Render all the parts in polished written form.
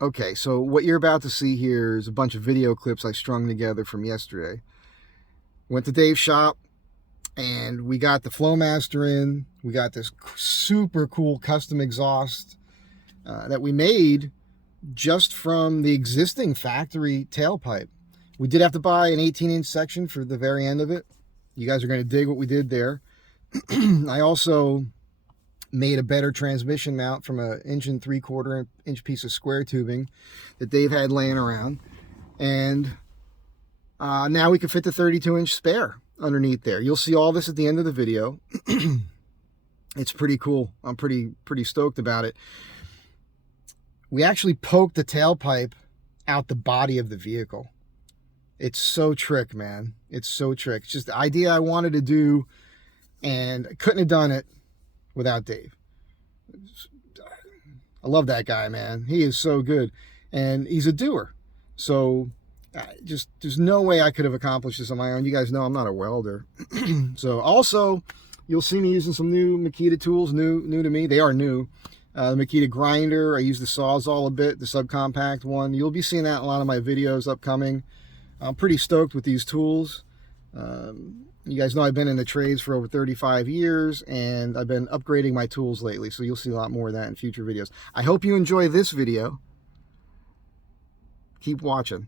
Okay, so what you're about to see here is a bunch of video clips I strung together from yesterday. Went to Dave's shop and we got the Flowmaster in. We got this super cool custom exhaust that we made just from the existing factory tailpipe. We did have to buy an 18-inch section for the very end of it. You guys are going to dig what we did there. I also made a better transmission mount from an 1 3/4 inch piece of square tubing that Dave had laying around, and now we can fit the 32-inch spare underneath there. You'll see all this at the end of the video. It's pretty cool. I'm pretty stoked about it. We actually poked the tailpipe out the body of the vehicle. It's so trick, man. It's so trick. It's just the idea I wanted to do, and I couldn't have done it without Dave. I love that guy, man. He is so good, and he's a doer. So just there's no way I could have accomplished this on my own. You guys know I'm not a welder. So also, you'll see me using some new Makita tools, new to me. They are new. The Makita grinder. I use the Sawzall a bit, the subcompact one. You'll be seeing that in a lot of my videos upcoming. I'm pretty stoked with these tools. You guys know I've been in the trades for over 35 years, and I've been upgrading my tools lately, so you'll see a lot more of that in future videos. I hope you enjoy this video. Keep watching.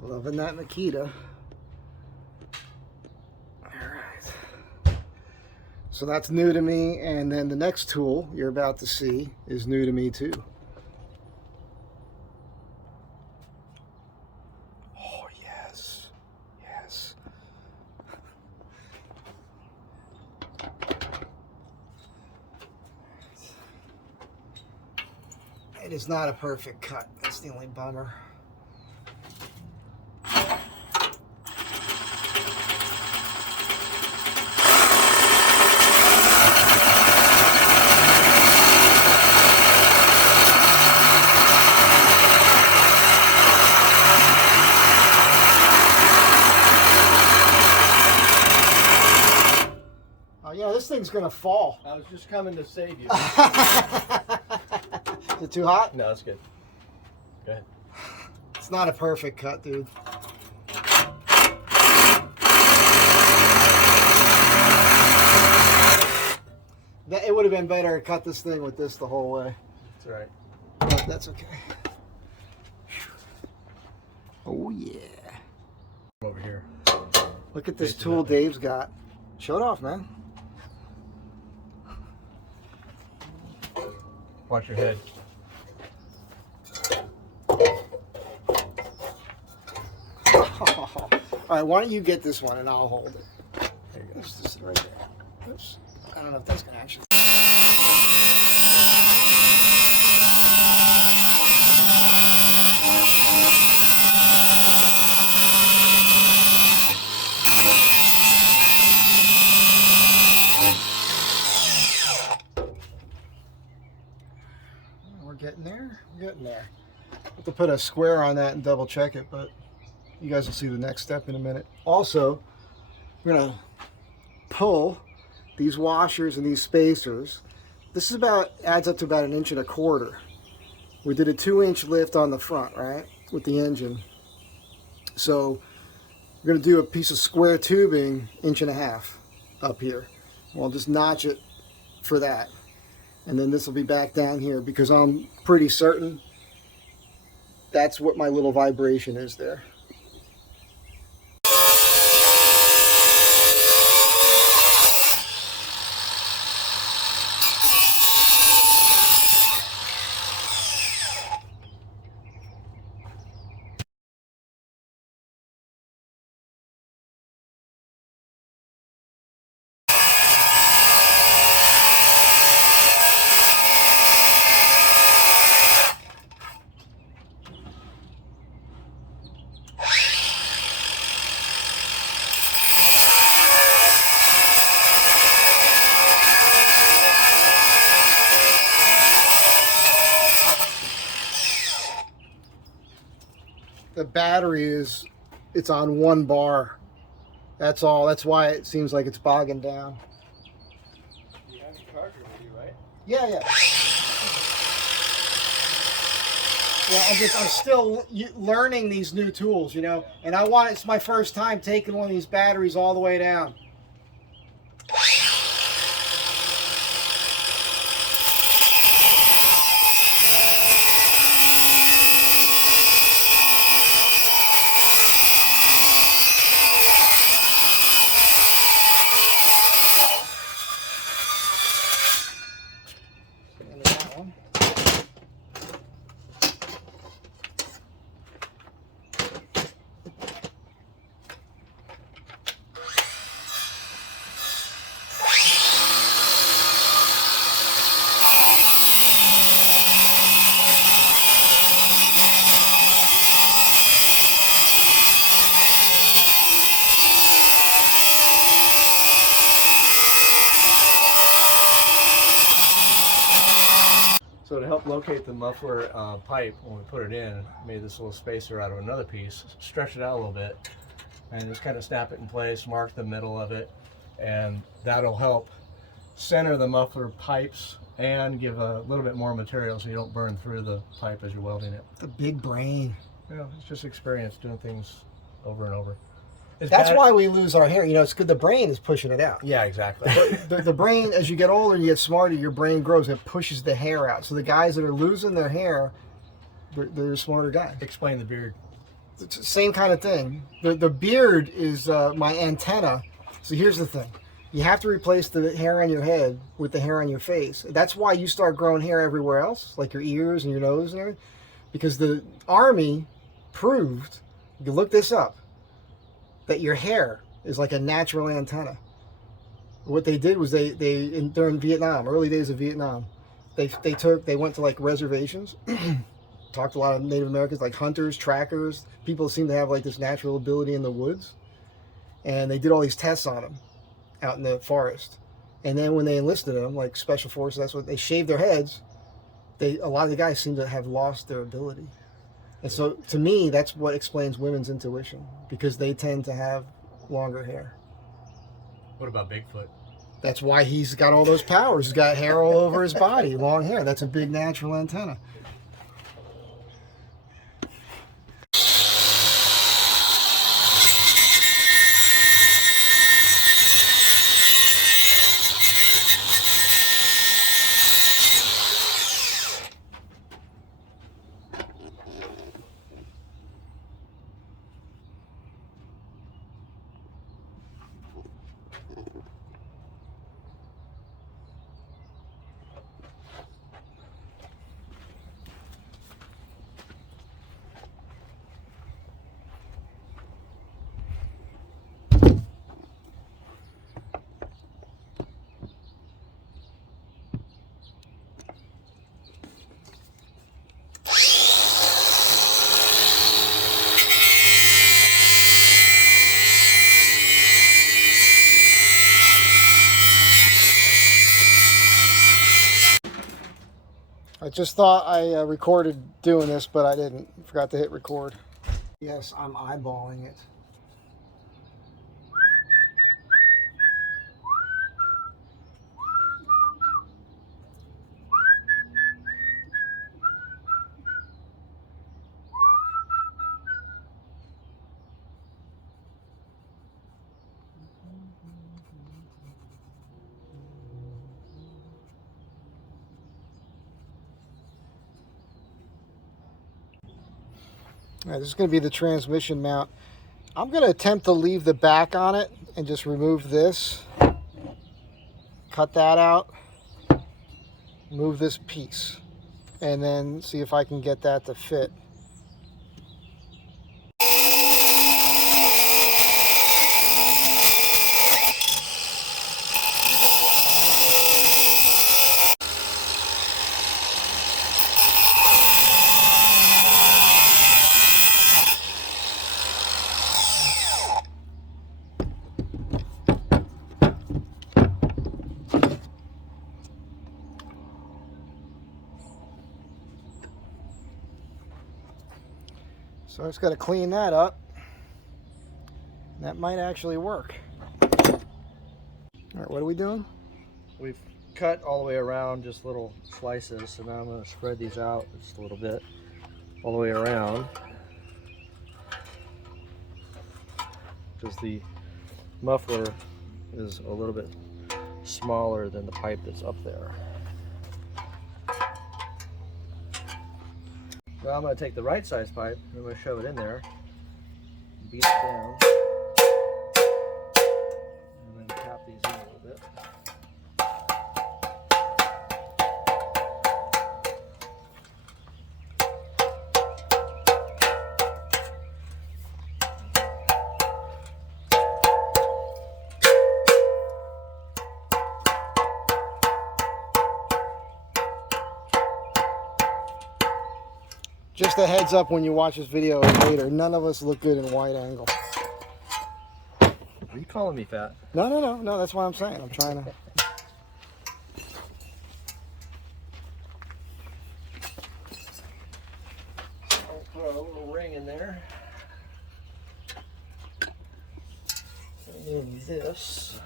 Loving that Makita. Alright. So that's new to me, and then the next tool you're about to see is new to me too. Oh, yes. Yes. It is not a perfect cut. That's the only bummer. Yeah, this thing's gonna fall. I was just coming to save you. Is it too hot? No, it's good. Go ahead. It's not a perfect cut, dude. It would have been better to cut this thing with this the whole way. That's all right. But that's okay. Oh yeah. Over here. Look at this tool Dave's got. Show it off, man. Watch your head. All right, why don't you get this one and I'll hold it. There you go. Let's just sit right there. Oops. I don't know if that's gonna actually. Getting there, we're getting there. I have to put a square on that and double check it, but you guys will see the next step in a minute. Also, we're gonna pull these washers and these spacers. This is adds up to about 1.25 inches. We did a 2-inch lift on the front, right, with the engine. So we're gonna do a piece of square tubing, 1.5 inches up here. We'll just notch it for that. And then this will be back down here because I'm pretty certain That's what my little vibration is there. The battery it's on 1 bar. That's all. That's why it seems like it's bogging down. You have your charger with you, right? Yeah, yeah. Yeah, I'm still learning these new tools, you know, and it's my first time taking one of these batteries all the way down. And that one. So to help locate the muffler pipe when we put it in, made this little spacer out of another piece, stretch it out a little bit, and just kind of snap it in place, mark the middle of it, and that'll help center the muffler pipes and give a little bit more material so you don't burn through the pipe as you're welding it. The big brain. You know, it's just experience doing things over and over. That's why we lose our hair. You know, it's good. The brain is pushing it out. Yeah, exactly. The brain, as you get older, you get smarter, your brain grows, it pushes the hair out. So the guys that are losing their hair, they're smarter guys. Explain the beard. It's the same kind of thing. The beard is my antenna. So here's the thing. You have to replace the hair on your head with the hair on your face. That's why you start growing hair everywhere else, like your ears and your nose and everything. Because the Army proved, you can look this up, that your hair is like a natural antenna. What they did was during Vietnam, early days of Vietnam, they went to like reservations, talked to a lot of Native Americans, like hunters, trackers, people who seem to have like this natural ability in the woods, and they did all these tests on them out in the forest. And then when they enlisted them, like special forces, that's what they shaved their heads. A lot of the guys seem to have lost their ability. And so, to me, that's what explains women's intuition, because they tend to have longer hair. What about Bigfoot? That's why he's got all those powers. He's got hair all over his body, long hair. That's a big natural antenna. I just thought I recorded doing this, but I didn't. Forgot to hit record. Yes, I'm eyeballing it. All right, this is going to be the transmission mount. I'm going to attempt to leave the back on it and just remove this. Cut that out. Move this piece. And then see if I can get that to fit. So I just got to clean that up. That might actually work. All right, what are we doing? We've cut all the way around just little slices, so now I'm going to spread these out just a little bit all the way around, because the muffler is a little bit smaller than the pipe that's up there. Now I'm going to take the right size pipe and I'm going to shove it in there, beat it down, and then tap these in a little bit. Just a heads up when you watch this video later, none of us look good in wide angle. Are you calling me fat? No, that's what I'm saying. I'm trying to... I'll throw a little ring in there. And then this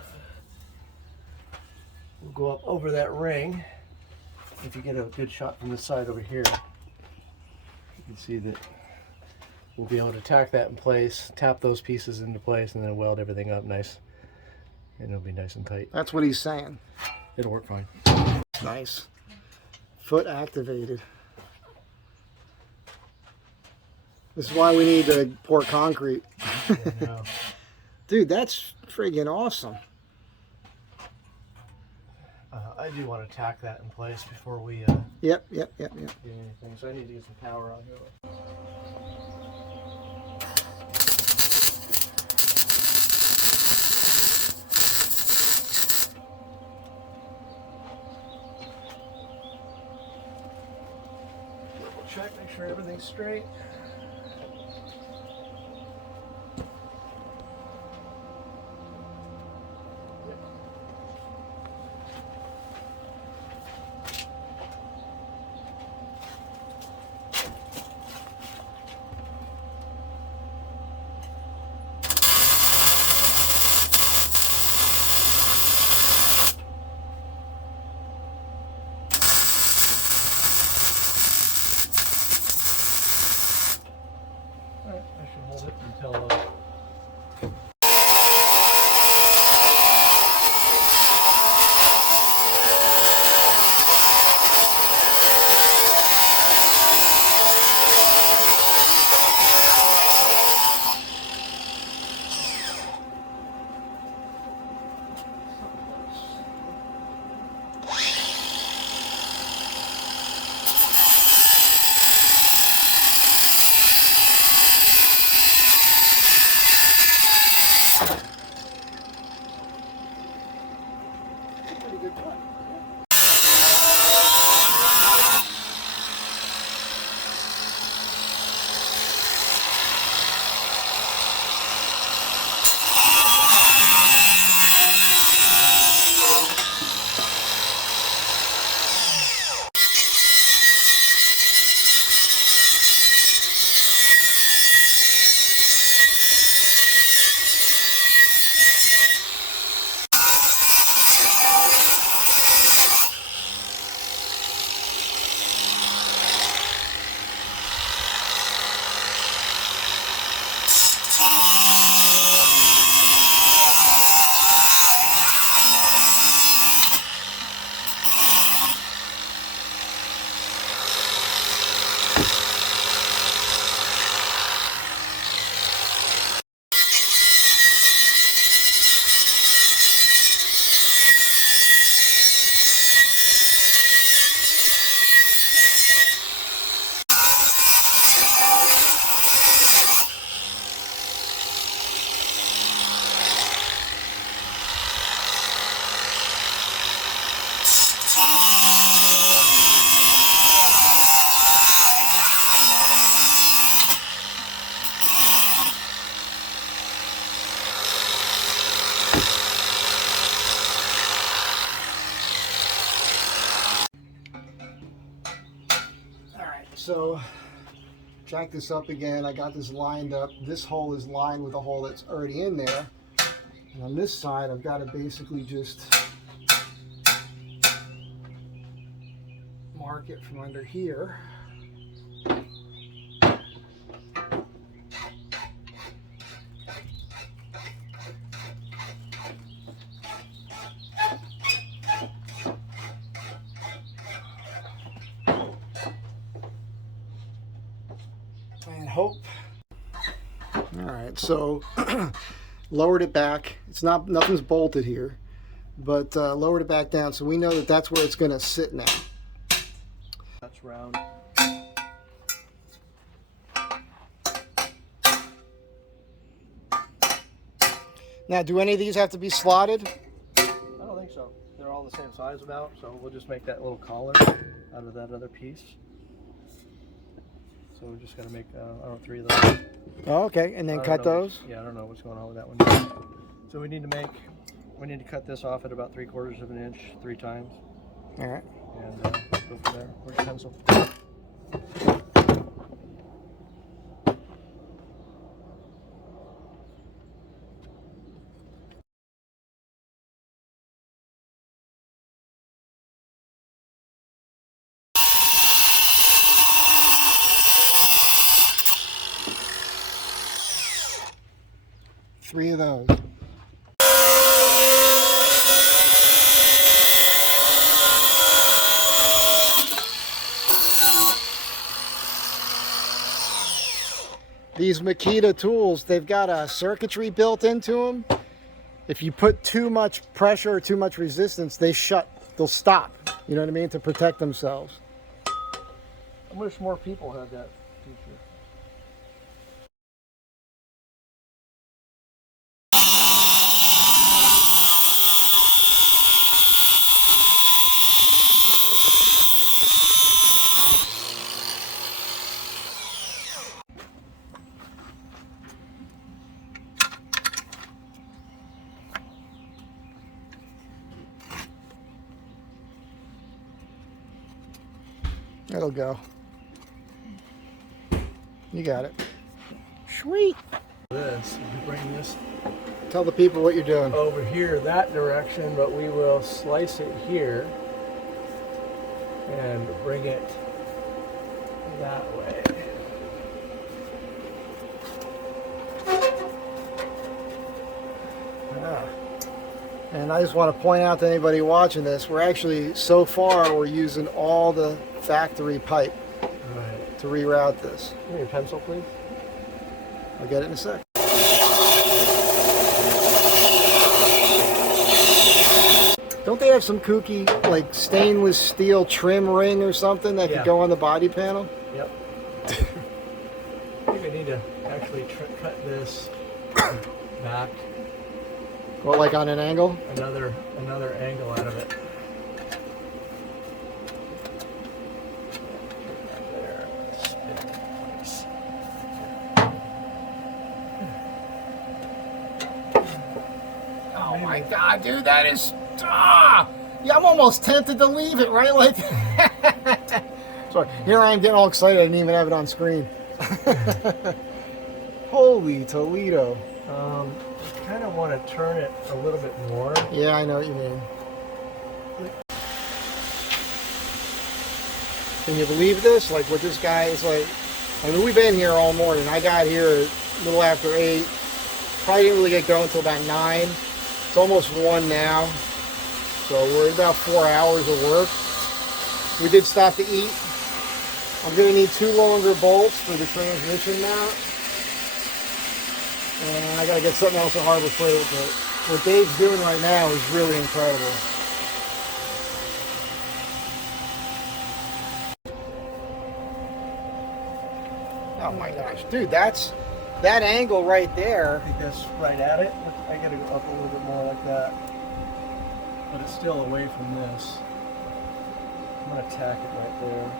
will go up over that ring. If you get a good shot from this side over here, you can see that we'll be able to tack that in place, tap those pieces into place, and then weld everything up nice. And it'll be nice and tight. That's what he's saying. It'll work fine. Nice. Foot activated. This is why we need to pour concrete. Dude, that's friggin' awesome. I do want to tack that in place before we Yep. do anything. So I need to get some power on here. Check, make sure everything's straight. Alright, I should hold it until so jack this up again. I got this lined up. This hole is lined with a hole that's already in there. And on this side, I've got to basically just mark it from under here. And hope. All right, so lowered it back. It's not, nothing's bolted here, but lowered it back down, so we know that that's where it's going to sit now. That's round. Now, do any of these have to be slotted? I don't think so. They're all the same size about, so we'll just make that little collar out of that other piece. So we're just going to make, I don't know, 3 of those. Oh, okay, and then cut those? Yeah, I don't know what's going on with that one. So we need to cut this off at about 3/4 of an inch 3 times. All right. And go from there. Where's your pencil? Three of those. These Makita tools, they've got a circuitry built into them. If you put too much pressure or too much resistance, they'll stop. You know what I mean? To protect themselves. I wish more people had that feature. It'll go. You got it. Sweet. This, you bring this Tell the people what you're doing. over here that direction, but we will slice it here and bring it that way. Ah. And I just want to point out to anybody watching this, we're actually, so far, we're using all the factory pipe Right. to reroute this. Give me your pencil, please. I'll get it in a sec. Don't they have some kooky, like, stainless steel trim ring or something that could go on the body panel? Yep. I think I need to actually cut this back Or like on an angle? another angle out of it. There. Spin it in place. Oh my God, dude, that is... Yeah, I'm almost tempted to leave it, right? Like... Sorry, here I am getting all excited, I didn't even have it on screen. Holy Toledo. I kind of want to turn it a little bit more. Yeah, I know what you mean. Can you believe this? Like what this guy is like. I mean, we've been here all morning. I got here a little after 8. Probably didn't really get going until about 9. It's almost 1 now. So we're at about 4 hours of work. We did stop to eat. I'm going to need 2 longer bolts for the transmission mount. And I got to get something else at Harbor Freight, but what Dave's doing right now is really incredible. Oh my gosh, dude, that angle right there. I think that's right at it. I gotta go up a little bit more like that. But it's still away from this. I'm gonna tack it right there.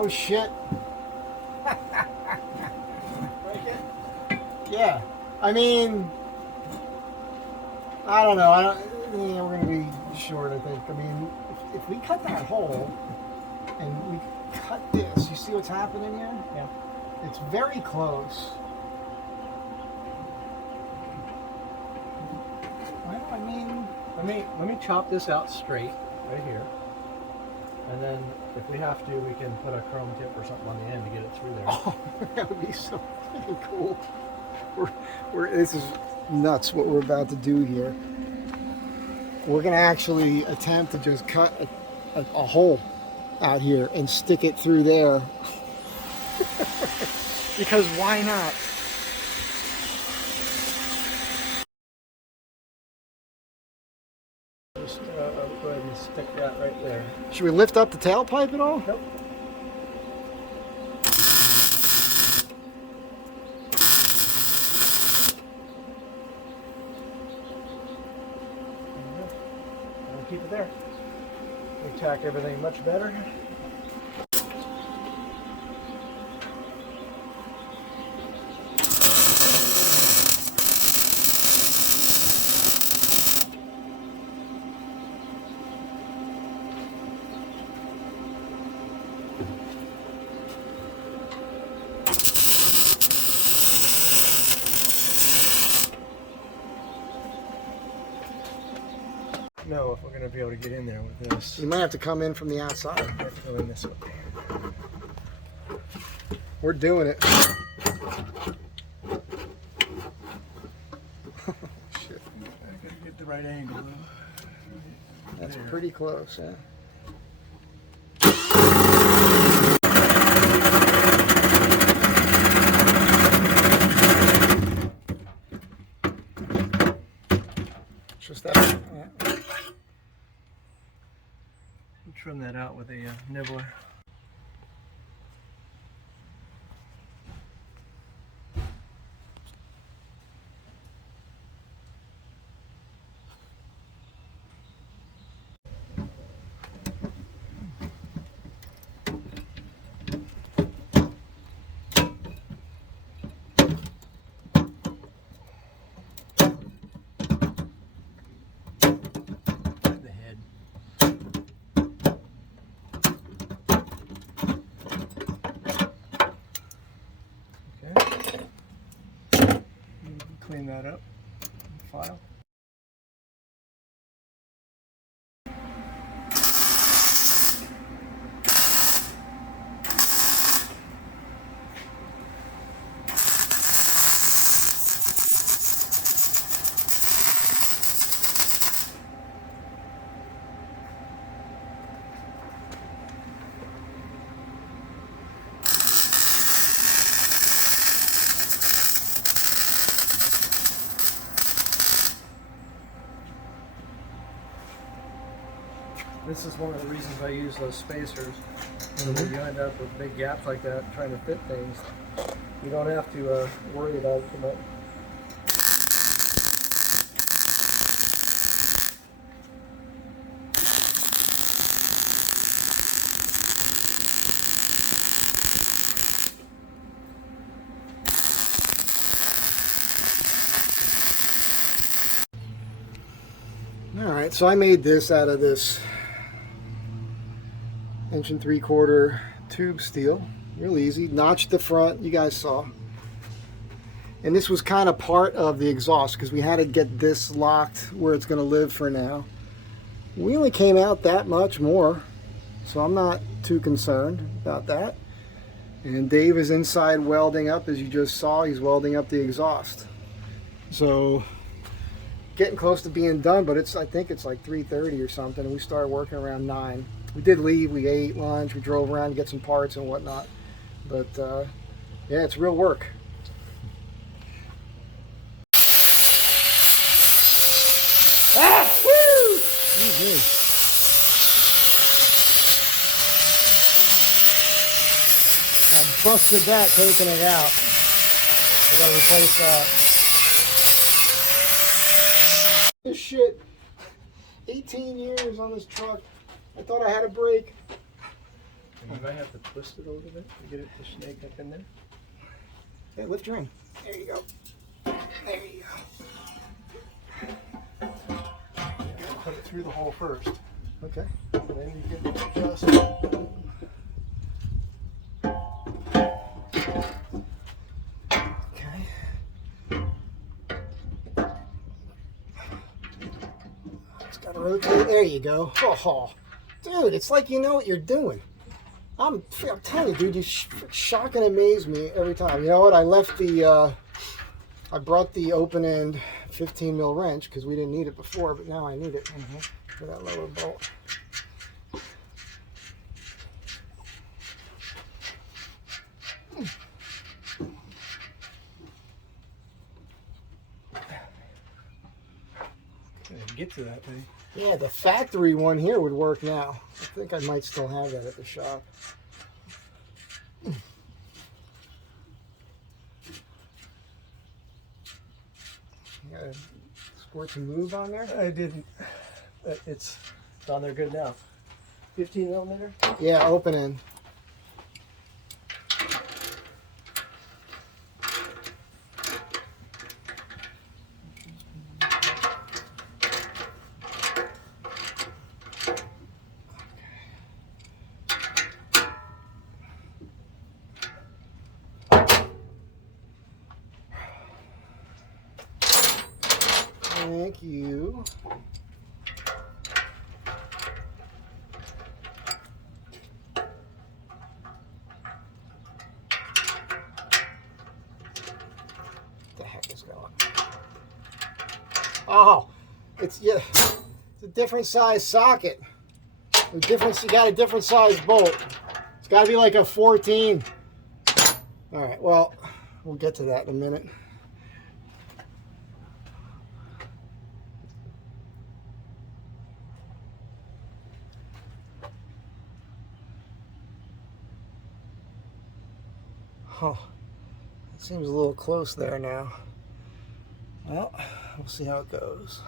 Oh shit. Yeah. I mean, I don't know. Yeah, we're gonna be short, I think. I mean, if we cut that hole and we cut this, you see what's happening here? Yeah. It's very close. Well, I mean, let me chop this out straight right here, and then if we have to, we can put a chrome tip or something on the end to get it through there. oh, that would be so fucking cool. This is nuts what we're about to do here. We're gonna actually attempt to just cut a hole out here and stick it through there. Because why not? Just go ahead and stick that right there. Should we lift up the tailpipe at all? Nope. Keep it there. We tack everything much better. Know if we're going to be able to get in there with this. You might have to come in from the outside. I have to go in this way. We're doing it. Shit. I gotta get the right angle. That's there. pretty close, yeah. Just that. Yeah. Trim that out with a nibbler. Clean that up, file. This is one of the reasons I use those spacers. When you end up with big gaps like that, trying to fit things, you don't have to worry about it too much. All right, so I made this out of this 1 3/4 tube steel. Real easy. Notched the front, you guys saw. And this was kind of part of the exhaust because we had to get this locked where it's going to live for now. We only came out that much more, so I'm not too concerned about that. And Dave is inside welding up, as you just saw. He's welding up the exhaust. So getting close to being done, but I think it's like 3:30 or something, and we started working around 9. We did leave, we ate lunch, we drove around to get some parts and whatnot. But yeah, it's real work. Ah! Woo! I busted that taking it out. I gotta replace that. This shit, 18 years on this truck. I thought I had a break. You might have to twist it a little bit to get it to snake up in there. Okay, lift your in. There you go. There you go. Put it through the hole first. Okay. And then you can adjust. Okay. Just gotta rotate. There you go. Oh, dude, it's like you know what you're doing. I'm telling you, dude, you shock and amaze me every time. You know what? I left the, I brought the open end 15 mil wrench because we didn't need it before, but now I need it for that lower bolt. Get to that thing. Yeah, the factory one here would work now. I think I might still have that at the shop. You got a squirt some move on there? I didn't. It's on there good now. 15 millimeter? Yeah, open end. Thank you. The heck is going on? Oh, it's it's a different size socket. You got a different size bolt. It's got to be like a 14. All right, well, we'll get to that in a minute. Oh, it seems a little close there now. Well, we'll see how it goes.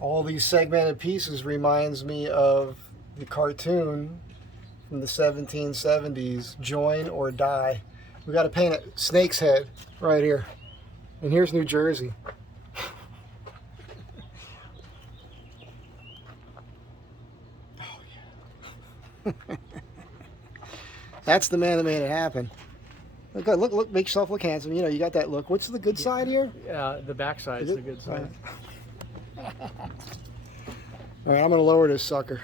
All these segmented pieces reminds me of the cartoon from the 1770s, Join or Die. We got to paint a snake's head right here. And here's New Jersey. That's the man that made it happen. Look, make yourself look handsome. You know, you got that look. What's the good side here? Yeah, the back side is the good side. All right, I'm going to lower this sucker.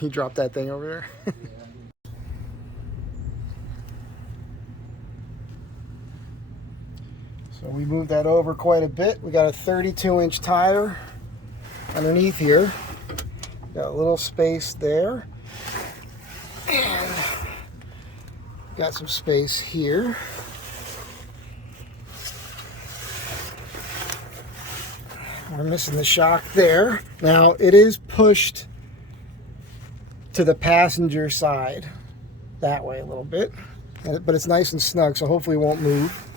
You dropped that thing over there. So we moved that over quite a bit. We got a 32-inch tire underneath here. Got a little space there. And got some space here. We're missing the shock there. Now it is pushed to the passenger side that way a little bit, but it's nice and snug, so hopefully it won't move.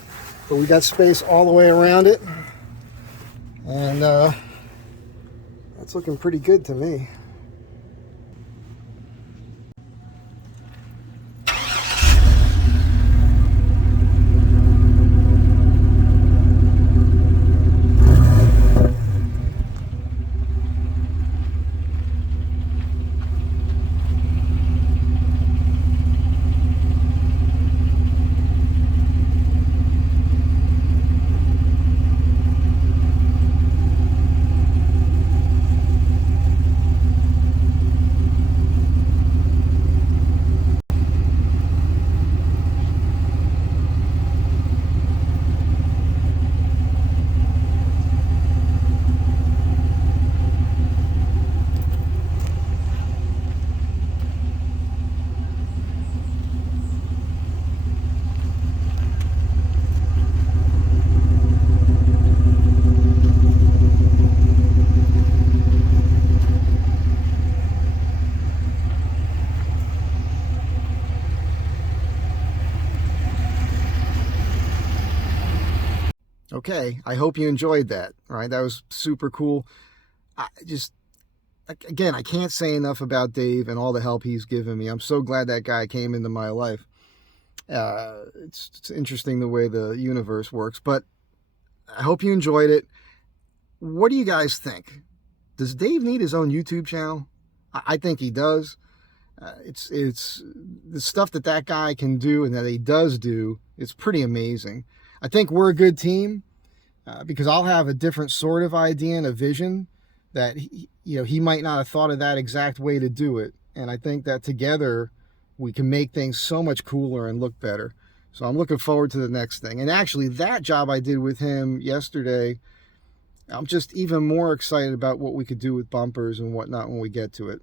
But we got space all the way around it, and that's looking pretty good to me. Okay, I hope you enjoyed that. All right, that was super cool. Again, I can't say enough about Dave and all the help he's given me. I'm so glad that guy came into my life. It's interesting the way the universe works, but I hope you enjoyed it. What do you guys think? Does Dave need his own YouTube channel? I think he does. It's the stuff that guy can do and that he does do. It's pretty amazing. I think we're a good team because I'll have a different sort of idea and a vision that he might not have thought of that exact way to do it. And I think that together we can make things so much cooler and look better. So I'm looking forward to the next thing. And actually, that job I did with him yesterday, I'm just even more excited about what we could do with bumpers and whatnot when we get to it.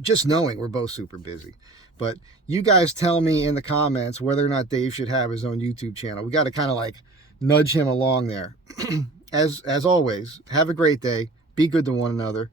Just knowing we're both super busy. But you guys tell me in the comments whether or not Dave should have his own YouTube channel. We got to kind of like nudge him along there. As always, have a great day. Be good to one another.